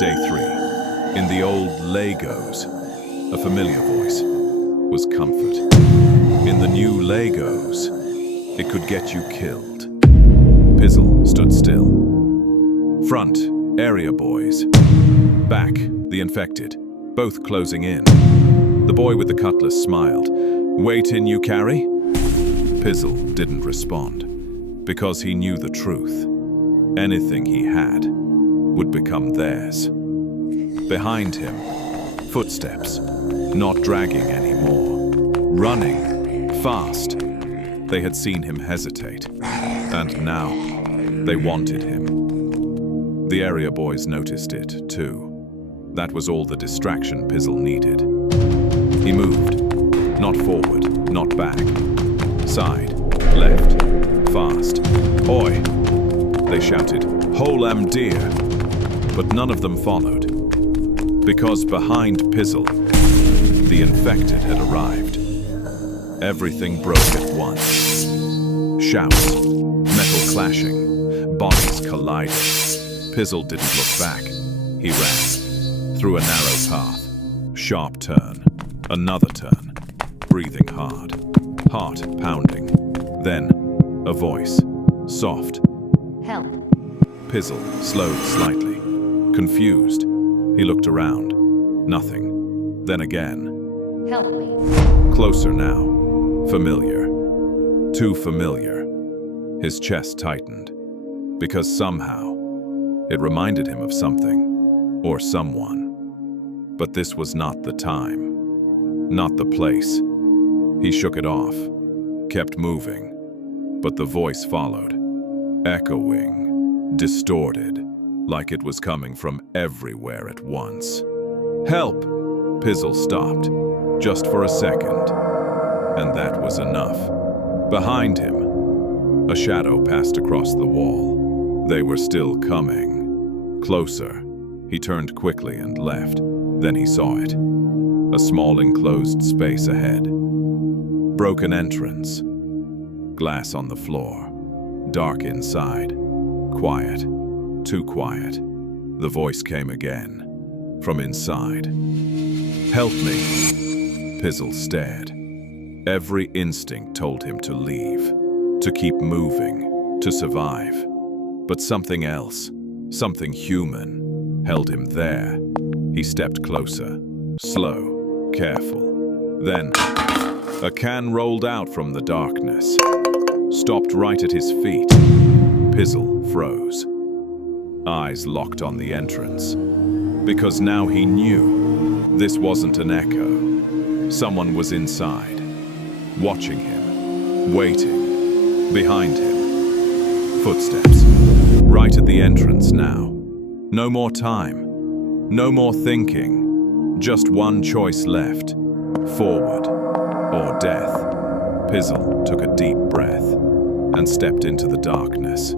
Day 3. In the old Legos, a familiar voice was comfort. In the new Legos, it could get you killed. Pizzle stood still. Front, area boys. Back, the infected, both closing in. The boy with the cutlass smiled. "Wait in, you carry?" Pizzle didn't respond, because he knew the truth. Anything he had would become theirs. Behind him, footsteps, not dragging anymore, running, fast. They had seen him hesitate, and now they wanted him. The area boys noticed it, too. That was all the distraction Pizzle needed. He moved, not forward, not back. Side, left, fast. "Oi!" They shouted, "Hole am dear!" But none of them followed, because behind Pizzle, the infected had arrived. Everything broke at once. Shouts, metal clashing, bodies colliding. Pizzle didn't look back. He ran, through a narrow path. Sharp turn, another turn, breathing hard, heart pounding. Then, a voice, soft. "Help." Pizzle slowed slightly. Confused, he looked around. Nothing. Then again. "Help me." Closer now. Familiar. Too familiar. His chest tightened, because somehow it reminded him of something, or someone. But this was not the time, not the place. He shook it off, kept moving, but the voice followed, echoing, distorted, like it was coming from everywhere at once. "Help!" Pizzle stopped, just for a second, and that was enough. Behind him, a shadow passed across the wall. They were still coming. Closer. He turned quickly and left. Then he saw it. A small enclosed space ahead. Broken entrance. Glass on the floor. Dark inside. Quiet. Too quiet. The voice came again. From inside. "Help me." Pizzle stared. Every instinct told him to leave, to keep moving, to survive. But something else, something human, held him there. He stepped closer, slow, careful. Then, a can rolled out from the darkness, stopped right at his feet. Pizzle froze. Eyes locked on the entrance, because now he knew this wasn't an echo. Someone was inside, watching him, waiting, behind him. Footsteps, right at the entrance now. No more time, no more thinking, just one choice left, forward or death. Pizzle took a deep breath and stepped into the darkness.